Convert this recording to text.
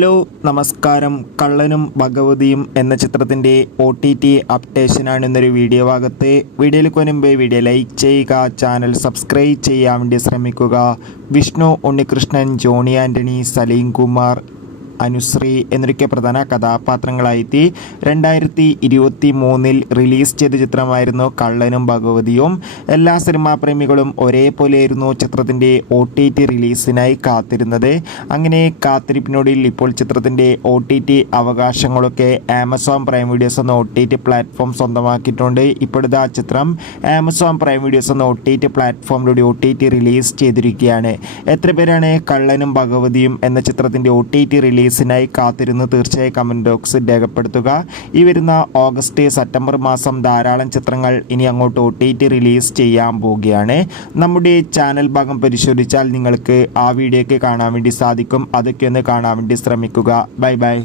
Hello നമസ്കാരം. കള്ളനും ഭഗവതിയും എന്ന ചിത്രത്തിൻ്റെ OTT അപ്ഡേഷനാണ് ഇന്നൊരു വീഡിയോ ഭാഗത്ത്. വീഡിയോയിൽ മുൻപ് വീഡിയോ ലൈക്ക് ചെയ്യുക, ചാനൽ സബ്സ്ക്രൈബ് ചെയ്യാൻ വേണ്ടി ശ്രമിക്കുക. വിഷ്ണു ഉണ്ണികൃഷ്ണൻ, ജോണി ആൻ്റണി, സലീം കുമാർ, അനുശ്രീ എന്നൊക്കെ പ്രധാന കഥാപാത്രങ്ങളായി 2023 റിലീസ് ചെയ്ത ചിത്രമായിരുന്നു കള്ളനും ഭഗവതിയും. എല്ലാ സിനിമാ പ്രേമികളും ഒരേപോലെയായിരുന്നു ചിത്രത്തിൻ്റെ OTT റിലീസിനായി കാത്തിരുന്നത്. അങ്ങനെ കാത്തിരിപ്പിനൊടുവിൽ ഇപ്പോൾ ചിത്രത്തിൻ്റെ OTT അവകാശങ്ങളൊക്കെ ആമസോൺ പ്രൈം വീഡിയോസ് എന്ന OTT പ്ലാറ്റ്ഫോം സ്വന്തമാക്കിയിട്ടുണ്ട്. ഇപ്പോഴത്തെ ആ ചിത്രം ആമസോൺ പ്രൈം വീഡിയോസ് എന്ന OTT പ്ലാറ്റ്ഫോമിലൂടെ OTT റിലീസ് ചെയ്തിരിക്കുകയാണ്. എത്ര പേരാണ് കള്ളനും ഭഗവതിയും എന്ന ചിത്രത്തിൻ്റെ OTT റിലീസിനായി കാത്തിരുന്ന് തീർച്ചയായും കമൻറ്റ് ബോക്സിൽ രേഖപ്പെടുത്തുക. ഈ വരുന്ന ഓഗസ്റ്റ് സെപ്റ്റംബർ മാസം ധാരാളം ചിത്രങ്ങൾ ഇനി അങ്ങോട്ട് OTT റിലീസ് ചെയ്യാൻ പോവുകയാണ്. നമ്മുടെ ചാനൽ ഭാഗം പരിശോധിച്ചാൽ നിങ്ങൾക്ക് ആ വീഡിയോയ്ക്ക് കാണാൻ വേണ്ടി സാധിക്കും. അതൊക്കെ ഒന്ന് കാണാൻ വേണ്ടി ശ്രമിക്കുക. Bye bye.